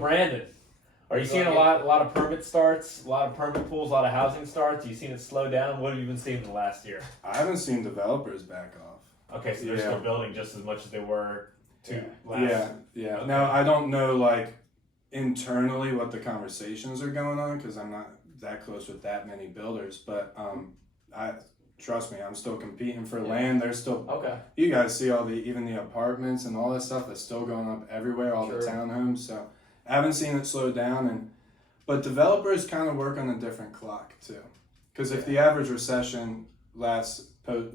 Brandon, are you seeing a lot of permit starts, a lot of permit pools, a lot of housing starts? Are you seeing it slow down? What have you been seeing in the last year? I haven't seen developers back off. Okay, so they're still building just as much as they were last. Yeah. Okay. Now I don't know like internally what the conversations are going on because I'm not that close with that many builders, but I trust me, I'm still competing for land. There's still You guys see even the apartments and all that stuff that's still going up everywhere, all the townhomes. So I haven't seen it slow down, but developers kind of work on a different clock too, because if the average recession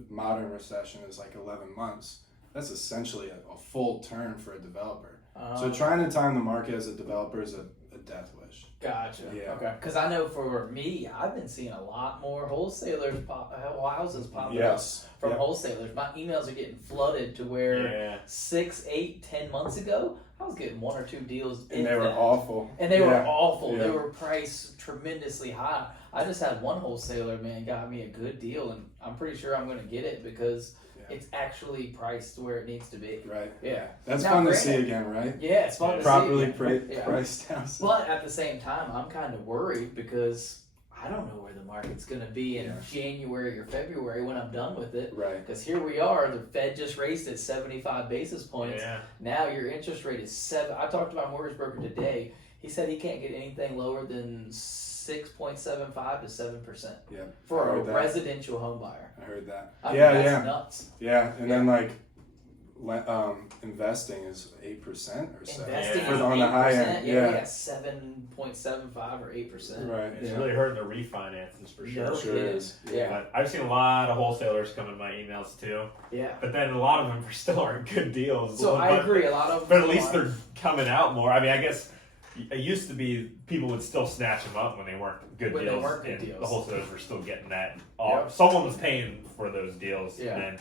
modern recession is like 11 months, that's essentially a full term for a developer. So trying to time the market as a developer is a death wish. Gotcha. Yeah. Okay. Because I know for me, I've been seeing a lot more houses popping up from wholesalers. My emails are getting flooded to where 6, 8, 10 months ago, I was getting 1 or 2 deals. And they were awful. And they were awful. Yeah. They were priced tremendously high. I just had one wholesaler, got me a good deal, and I'm pretty sure I'm going to get it because it's actually priced where it needs to be. Right. Yeah. That's fun to see again, right? Yeah, it's fun to properly see. Priced house. But at the same time, I'm kind of worried because I don't know where the market's going to be in January or February when I'm done with it. Right. Because here we are, the Fed just raised it 75 basis points. Yeah. Now your interest rate is 7. I talked to my mortgage broker today. He said he can't get anything lower than 6.75 to 7%. Yeah. For a residential home buyer. I heard that. I mean, that's nuts. Yeah, and then like investing is 8% or so. Investing is on the high end. Yeah, we got 7.75 or 8%. Right. It's really hurting the refinances for sure. No Sure is. Yeah. But I've seen a lot of wholesalers come in my emails too. Yeah. But then a lot of them still aren't good deals. So I agree, a lot of them. But at least they're coming out more. I mean, I guess it used to be people would still snatch them up when they weren't good deals. They weren't good deals. The wholesalers were still getting that. Yep. Someone was paying for those deals. Yeah. And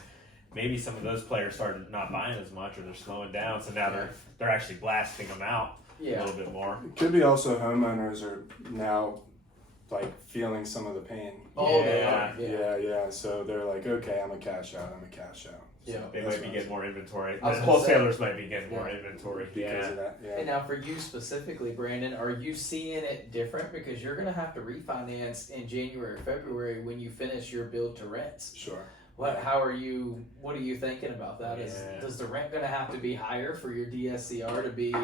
maybe some of those players started not buying as much or they're slowing down. So now they're actually blasting them out a little bit more. It could be also homeowners are now like feeling some of the pain. Oh, yeah. So they're like, okay, I'm a cash out. Yeah, they might be getting more inventory. The wholesalers might be getting more inventory because of that. Yeah. And now for you specifically, Brandon, are you seeing it different? Because you're going to have to refinance in January or February when you finish your build to rents. Sure. What are you thinking about that? Does the rent going to have to be higher for your DSCR to be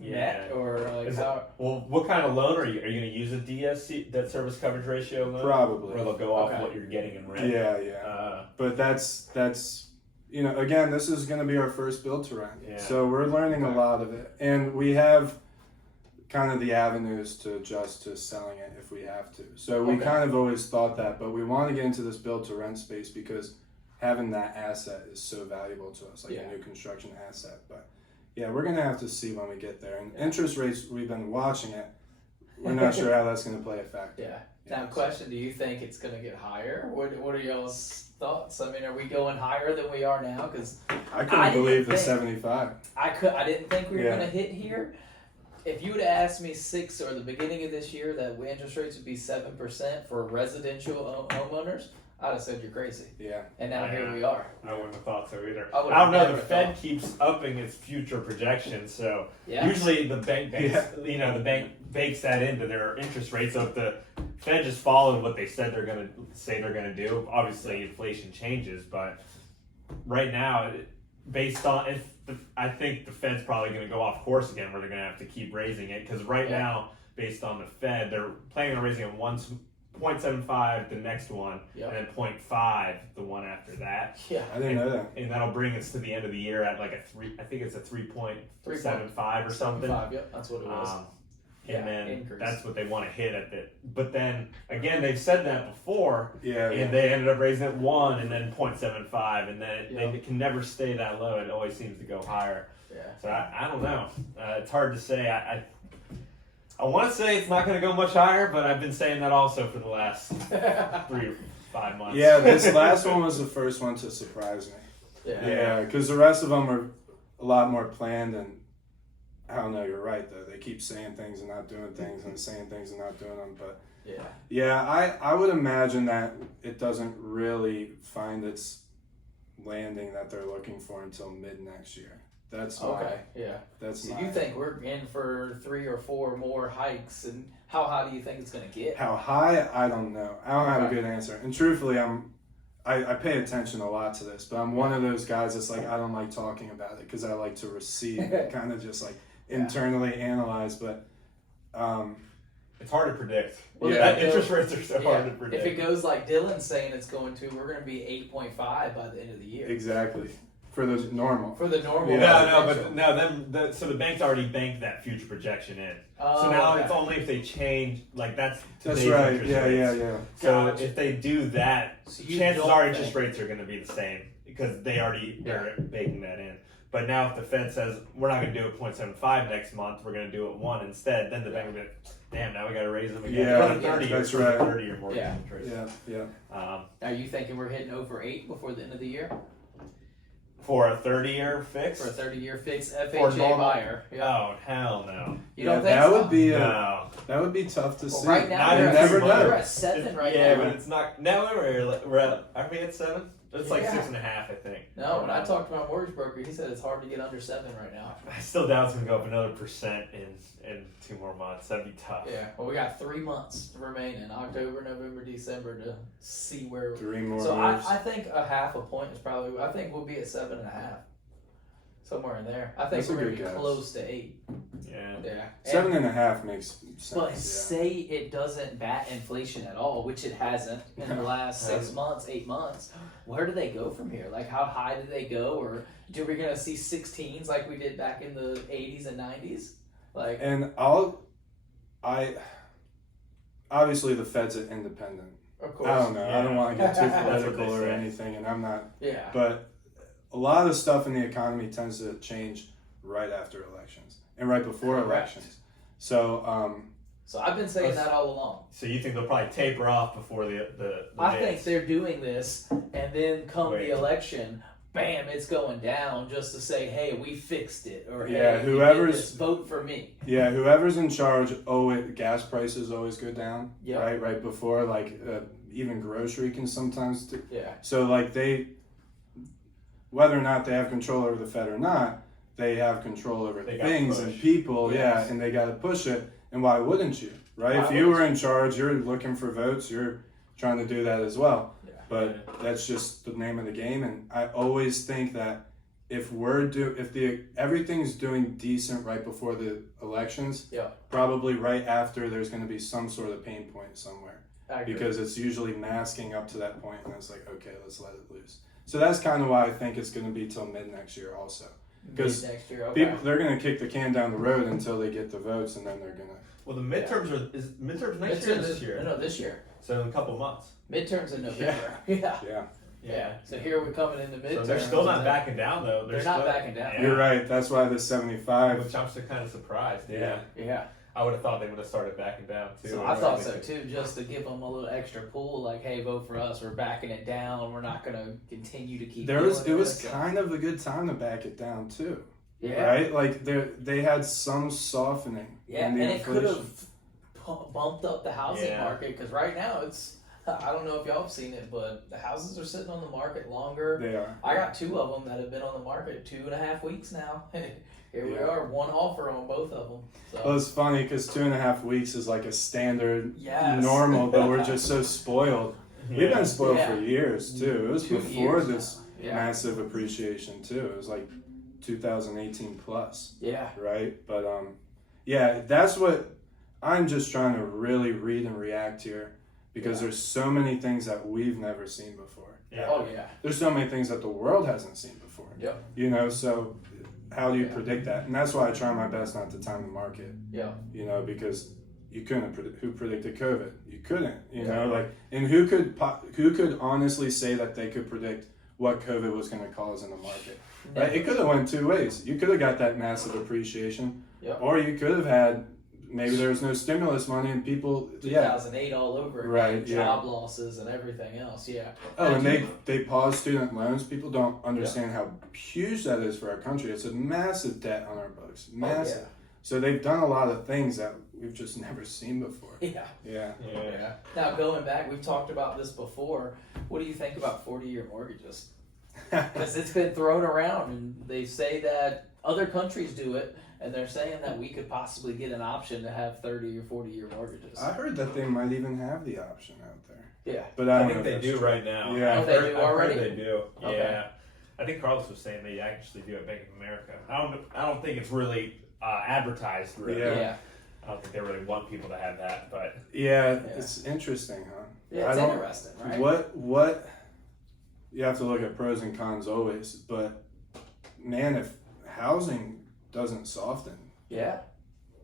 net, or like what kind of loan are you going to use? A DSC, debt service coverage ratio loan? Probably. Or they'll go off what you're getting in rent? Yeah. But that's again, this is going to be our first build to rent. Yeah. So we're learning a lot of it. And we have kind of the avenues to adjust to selling it if we have to. So we kind of always thought that, but we want to get into this build to rent space because having that asset is so valuable to us, like a new construction asset. But yeah, we're going to have to see when we get there. And interest rates, we've been watching it. We're not sure how that's going to play a factor. Yeah. Now, question, do you think it's going to get higher? What are y'all's thoughts? I mean, are we going higher than we are now? Because I couldn't believe the 75. I didn't think we were going to hit here. If you would have asked me the beginning of this year that interest rates would be 7% for residential homeowners, I'd have said you're crazy. Yeah. And now here we are. I wouldn't have thought so either. I don't know. The Fed keeps upping its future projections, so usually the bank bakes that into their interest rates. So if the Fed just followed what they said they're going to do, obviously inflation changes. But right now, based on I think the Fed's probably going to go off course again, where they're going to have to keep raising it because right now, based on the Fed, they're planning on raising it 0.75 the next one, and then 0.5 the one after that. Yeah, I didn't know that. And that'll bring us to the end of the year at like I think it's a 3.75 or something. 5, yep, that's what it was. And then that's what they want to hit at the. But then again, they've said that before. And they ended up raising it 1 and then 0.75, and then they can never stay that low. It always seems to go higher. Yeah. So I don't know. It's hard to say. I want to say it's not going to go much higher, but I've been saying that also for the last 3 or 5 months. Yeah, this last one was the first one to surprise me. Yeah, because the rest of them are a lot more planned, and I don't know, you're right, though. They keep saying things and not doing things and saying things and not doing them. But I would imagine that it doesn't really find its landing that they're looking for until mid next year. That's okay. Yeah. That's so you think we're in for 3 or 4 more hikes, and how high do you think it's going to get? How high? I don't know. I don't have a good answer. And truthfully, I pay attention a lot to this, but I'm one of those guys that's like, I don't like talking about it because I like to receive it, kind of just like internally analyze. But it's hard to predict. Well, interest rates are so hard to predict. If it goes like Dillons saying it's going to, we're going to be 8.5 by the end of the year. Exactly. For the normal. So the bank's already banked that future projection in. So now it's only if they change, like that's right. Interest rates. Yeah. So if they do that, chances are interest rates are going to be the same because they already are baking that in. But now if the Fed says we're not going to do it 0.75 next month, we're going to do it 1 instead, then the bank will be like, damn, now we got to raise them again. Yeah, 30 that's right. 30 or more interest rates. Yeah. Are you thinking we're hitting over 8 before the end of the year? For a 30-year fix? For a 30-year fix, FHA buyer. Yeah. Oh, hell no. You don't think that so? would be that would be tough to see. Right now, we're at 7 right now. Yeah, but it's not. Now we're at. Are we at 7? It's like 6.5, I think. No, when I talked to my mortgage broker, he said it's hard to get under 7 right now. I still doubt it's gonna go up another % in 2 more months. That'd be tough. Yeah. Well, we got 3 months remaining: October, November, December, to see where. 3 more. So I think a half a point is probably. I think we'll be at 7.5. Somewhere in there. I think we're going to be close to 8. Yeah. 7.5 makes sense. But say it doesn't bat inflation at all, which it hasn't in the last 6 months, 8 months. Where do they go from here? Like, how high do they go? Or do we going to see 16s like we did back in the 80s and 90s? Like, and obviously the Fed's an independent. Of course. I don't know. I don't want to get too political or anything, and I'm not. Yeah. But a lot of stuff in the economy tends to change right after elections and right before elections. So so I've been saying that all along. So you think they'll probably taper off before the I think they're doing this, and then come the election, bam, it's going down just to say, hey, we fixed it, or hey, whoever's vote for me. Yeah, whoever's in charge. Gas prices always go down. Yep. Right before, like even grocery can sometimes. So like whether or not they have control over the Fed or not, they have control over things and people, and they got to push it. And why wouldn't you, right? If you were in charge, you're looking for votes, you're trying to do that as well. Yeah. But that's just the name of the game. And I always think that if everything's doing decent right before the elections, probably right after there's going to be some sort of pain point somewhere. Because it's usually masking up to that point, and it's like, okay, let's let it loose. So that's kind of why I think it's going to be till mid next year also. Because people, they're going to kick the can down the road until they get the votes, and then they're going to... Well, the midterms are midterms next year or this year? No, this year. So in a couple months. Midterms in November. Yeah. So here we're coming into midterms. So they're still not backing down, though. They're not backing down. Yeah. You're right. That's why the 75... Which I'm kind of surprised. Yeah. I would have thought they would have started backing down too. So I thought so too, just to give them a little extra pull, like, hey, vote for us. We're backing it down. We're not going to continue to keep. It was kind of a good time to back it down too. Yeah. Right. Like they had some softening. Yeah, and it could have bumped up the housing market because right now it's. I don't know if y'all have seen it, but the houses are sitting on the market longer. They are. I got 2 of them that have been on the market 2.5 weeks now. Here we are, 1 offer on both of them. So. Well, it's funny because 2.5 weeks is like a standard normal, but we're just so spoiled. We've been spoiled for years too. It was before this massive appreciation too. It was like 2018 plus. Yeah. Right? But that's what I'm just trying to really read and react here because there's so many things that we've never seen before. Yeah. Oh yeah. There's so many things that the world hasn't seen before. Yep. You know, so how do you predict that? And that's why I try my best not to time the market. Yeah. You know, because you couldn't predict who predicted COVID. You couldn't. You know, like, and who could honestly say that they could predict what COVID was going to cause in the market? Right? It could have went 2 ways. You could have got that massive appreciation, or you could have had maybe there was no stimulus money and people 2008 all over again, right? Job losses and everything else. Yeah. Oh, and they paused student loans. People don't understand how huge that is for our country. It's a massive debt on our books. Massive. So they've done a lot of things that we've just never seen before. Yeah. Now going back, we've talked about this before. What do you think about 40-year mortgages? Because it's been thrown around, and they say that Other countries do it, and they're saying that we could possibly get an option to have 30 or 40-year mortgages. I heard that they might even have the option out there. Yeah, but I think they do right now. Yeah, they do already. They do. Okay. Yeah, I think Carlos was saying they actually do at Bank of America. I don't think it's really advertised. Really. Yeah. I don't think they really want people to have that, but it's interesting, huh? Yeah, it's interesting, right? What you have to look at pros and cons always, but man, if housing doesn't soften, they're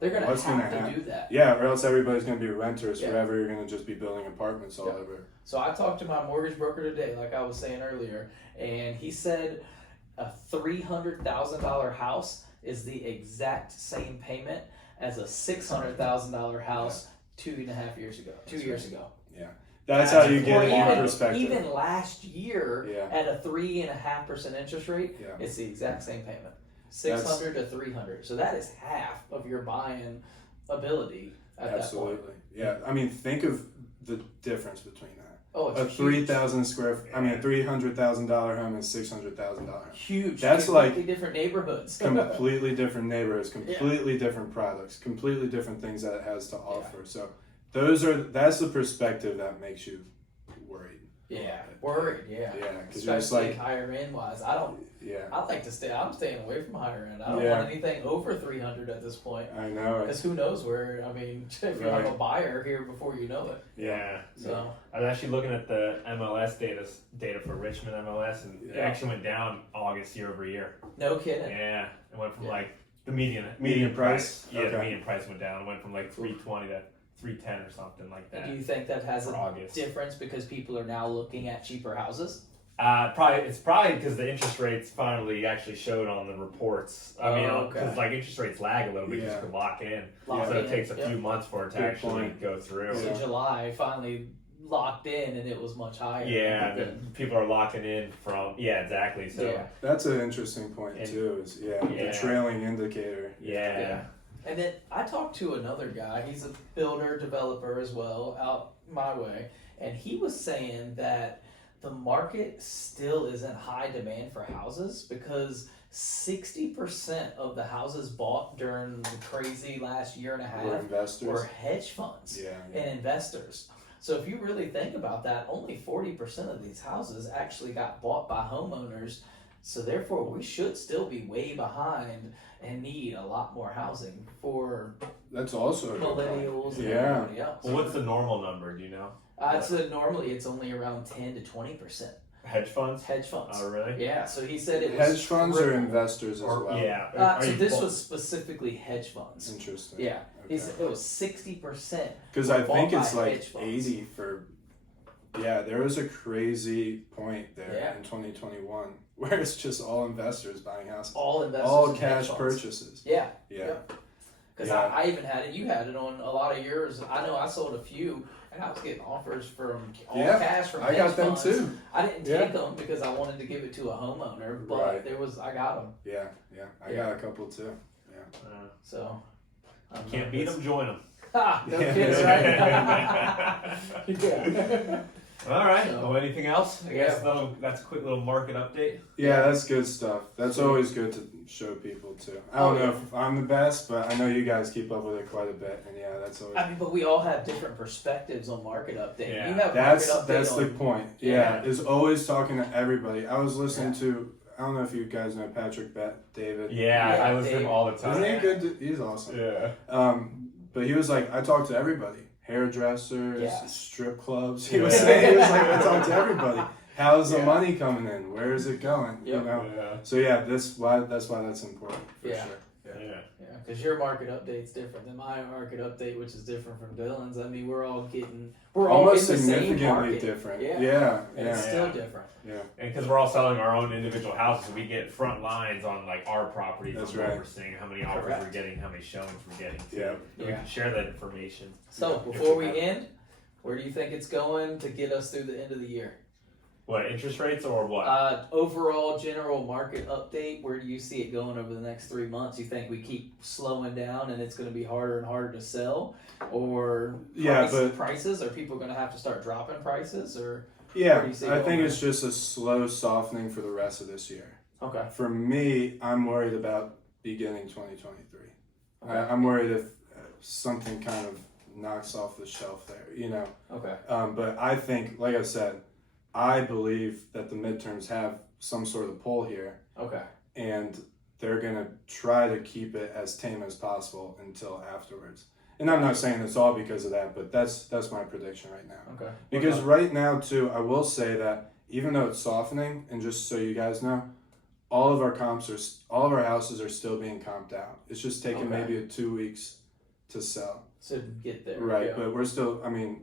gonna have to do that. Yeah, or else everybody's gonna be renters forever. You're gonna just be building apartments all over. So I talked to my mortgage broker today, like I was saying earlier, and he said a $300,000 house is the exact same payment as a $600,000 house 2.5 years ago. 2 years ago. Yeah. That's how you get it in perspective. Even last year, at a 3.5% interest rate, it's the exact same payment. 600 to 300. So that is half of your buying ability at that point. Yeah. I mean, think of the difference between that. Oh, it's a 3,000 square. I mean, a $300,000 home and $600,000 home. Huge. That's completely different neighborhoods. Completely different neighborhoods. Completely different products. Completely different things that it has to offer. So that's the perspective that makes you worried. Worried. Yeah, because you're just like higher end wise. I like to stay. I'm staying away from higher end. I don't want anything over 300 at this point. I know. Because who knows where? I mean, if you have a buyer here before you know it. Yeah. So I was actually looking at the MLS data for Richmond MLS, and it actually went down August year over year. No kidding. Yeah, it went from like the median price. Yeah, the median price went down. It went from like 320 to 310 or something like that. And do you think that has a difference because people are now looking at cheaper houses? It's probably because the interest rates finally actually showed on the reports. I mean, because like interest rates lag a little bit, you just can lock in. So it takes a few months for it to actually go through. So July finally locked in and it was much higher. Yeah, people are locking in from exactly. So that's an interesting point too. Is the trailing indicator. Yeah. And then I talked to another guy. He's a builder, developer as well, out my way, and he was saying that the market still is in high demand for houses because 60% of the houses bought during the crazy last year and a half were hedge funds and investors. So if you really think about that, only 40% of these houses actually got bought by homeowners. So therefore, we should still be way behind and need a lot more housing for millennials and everybody else. Well, what's the normal number? Do you know? Normally it's only around 10 to 20%. Hedge funds? Hedge funds. Oh, really? Yeah. So he said it was hedge funds or investors as well. Yeah. So this was specifically hedge funds. Interesting. Yeah. He said it was 60%. Because I think it's like 80 for. Yeah, there was a crazy point there in 2021 where it's just all investors buying houses. All investors. All cash purchases. Yeah. Yeah. Because I even had it. You had it on a lot of yours. I know I sold a few, and I was getting offers from all cash from hedge funds. I got them too. I didn't take them because I wanted to give it to a homeowner, but I got them. Yeah. I got a couple too. Yeah. So. Can't beat them, join them. No kidding, right? Yeah. All right. Well, anything else? I guess that's a quick little market update. Yeah, that's good stuff. That's always good to show people too. I don't know if I'm the best, but I know you guys keep up with it quite a bit, and that's always. I mean, but we all have different perspectives on market update. Yeah. You have that's market the point. Yeah, is always talking to everybody. I was listening to. I don't know if you guys know Patrick David. Yeah, I listen to him all the time. Isn't he good? He's awesome. Yeah. But he was like, I talk to everybody. Hairdressers, strip clubs. He was saying, I talk to everybody. How's the money coming in? Where is it going? Yep. You know. Yeah. So that's why that's important for sure. Yeah, because your market update's different than my market update, which is different from Dillons. I mean, we're all in the significantly different. Yeah. And it's still different. Yeah. And because we're all selling our own individual houses, we get front lines on like our property. That's right. We're seeing how many offers we're getting, how many showings we're getting. So we can share that information. So before we end, where do you think it's going to get us through the end of the year? What, interest rates or what? Overall general market update, where do you see it going over the next 3 months? You think we keep slowing down and it's going to be harder and harder to sell? Or prices? Are people going to have to start dropping prices? Or I think it's just a slow softening for the rest of this year. Okay. For me, I'm worried about beginning 2023. Okay. I'm worried if something kind of knocks off the shelf there, you know. Okay. But I think, like I said, I believe that the midterms have some sort of pull here. Okay. And they're going to try to keep it as tame as possible until afterwards. And I'm not saying it's all because of that, but that's my prediction right now. Okay. Because right now, too, I will say that even though it's softening, and just so you guys know, all of our houses are still being comped out. It's just taking maybe 2 weeks to sell. To get there. Right, yeah. but we're still, I mean,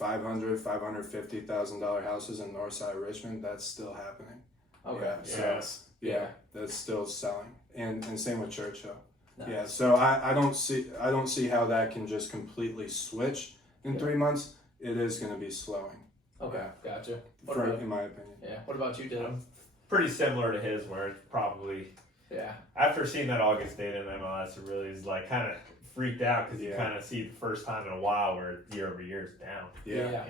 $550,000 houses in Northside Richmond, that's still happening. Okay. Yeah, that's still selling. And same with Churchill. Nice. Yeah, so I don't see how that can just completely switch in 3 months. It is going to be slowing. Okay, gotcha. In my opinion. Yeah. What about you, Dylan? Pretty similar to his, where it's probably after seeing that August data in MLS, it really is like kind of freaked out because you kind of see the first time in a while where year over year is down. Yeah.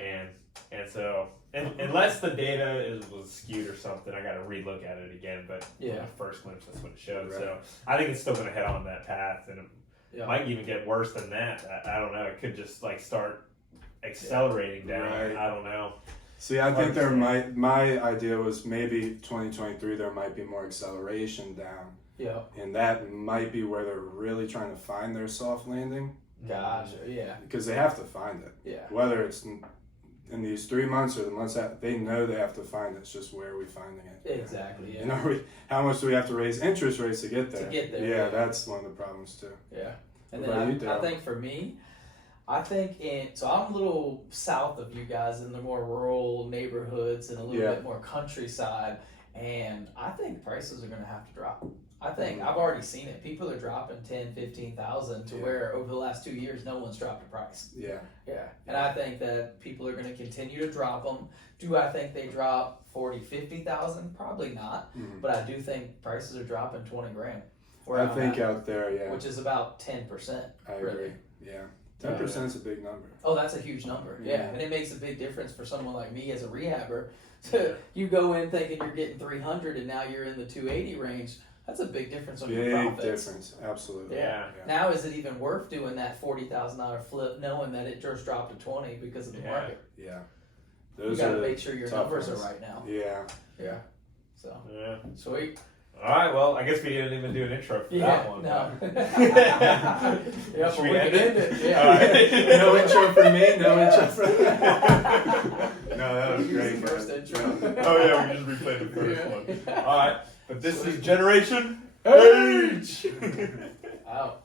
And so unless the data was skewed or something, I got to relook at it again. But the first glimpse, that's what it showed. Right. So I think it's still going to head on that path, and it might even get worse than that. I don't know. It could just like start accelerating down. Right. I don't know. See, I think my idea was maybe 2023 there might be more acceleration down. Yeah. And that might be where they're really trying to find their soft landing. Gotcha. Yeah. Because they have to find it. Yeah. Whether it's in these 3 months or the months that they know they have to find it. It's just where are we finding it? Exactly. Yeah. And how much do we have to raise interest rates to get there? Yeah, that's one of the problems too. Yeah. And then I think for me, so I'm a little south of you guys in the more rural neighborhoods and a little bit more countryside, and I think prices are going to have to drop. I think I've already seen it. People are dropping 10, 15,000 to where over the last 2 years, no one's dropped a price. Yeah. Yeah. And I think that people are going to continue to drop them. Do I think they drop 40, 50,000? Probably not. Mm-hmm. But I do think prices are dropping 20 grand. I think out there, which is about 10%. I agree. Yeah. 10% is a big number. Oh, that's a huge number. Yeah. And it makes a big difference for someone like me as a rehabber. You go in thinking you're getting 300 and now you're in the 280 range. That's a big difference on your profits. Big difference, absolutely. Yeah. Now, is it even worth doing that $40,000 flip, knowing that it just dropped to 20 because of the market? Yeah. You got to make sure your numbers are right now. Yeah. Yeah. So. Yeah. Sweet. All right. Well, I guess we didn't even do an intro for that one. No. Should we end it? Yeah. All right. No intro for me. No intro for. No, that was great. The first intro. Oh yeah, we just replayed the first one. All right. But this is Generation H. Out.